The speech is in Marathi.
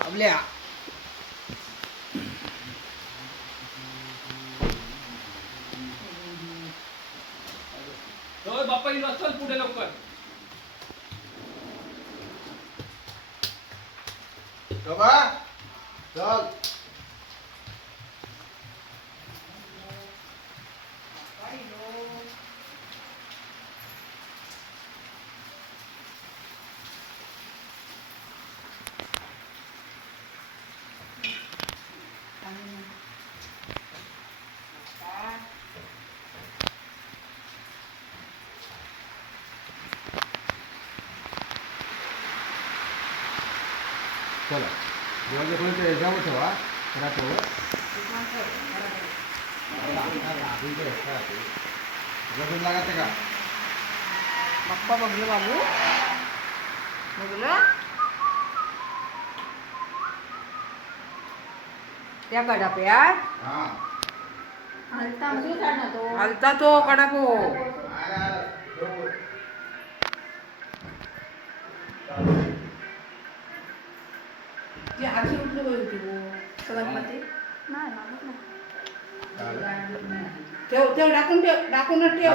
आपल्या बाप्पा येईल चल पुढे लवकर चल चला दिवाळीपर्यंत एक्झाम ठेवा रात्र गजून लागते का बाप्पा बघलं बाबू बघलं त्या कडाप्यात हां हलता तो कडापो ती आधी उठली होती ठेव ठेव टाकून ठेव टाकूनच ठेव